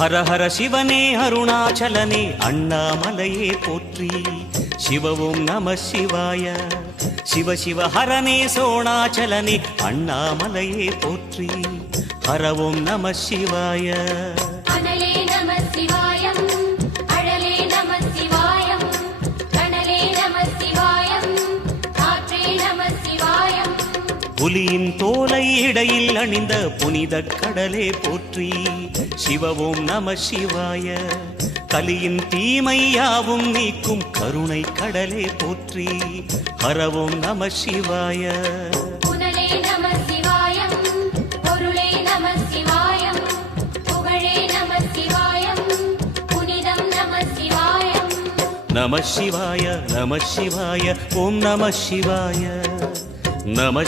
ஹர ஹர சிவனே அருணாச்சலனே அண்ணாமலையே போற்றி. சிவ ஓம் நம சிவாய. சிவ சிவ ஹரனே சோணாச்சலனே அண்ணாமலையே போற்றி. ஹர ஓம் நம சிவாய. அனலே நம சிவாயம், அழலே நம சிவாயம், கனலே நம சிவாயம், காற்றே நம சிவாயம். புலியின் தோலை இடையில் அணிந்த புனித கடலே போற்றி. சிவ ஓம் நம சிவாய. கலியின் தீமையாவும் நீக்கும் கருணை கடலே போற்றி. ஹர ஓம் நம சிவாய. புனலே நம சிவாயம், பொருளே நம சிவாயம், புகழே நம சிவாயம், புனிதம் நம சிவாயம். நம சிவாய நம சிவாய ஓம் நம சிவாய. நம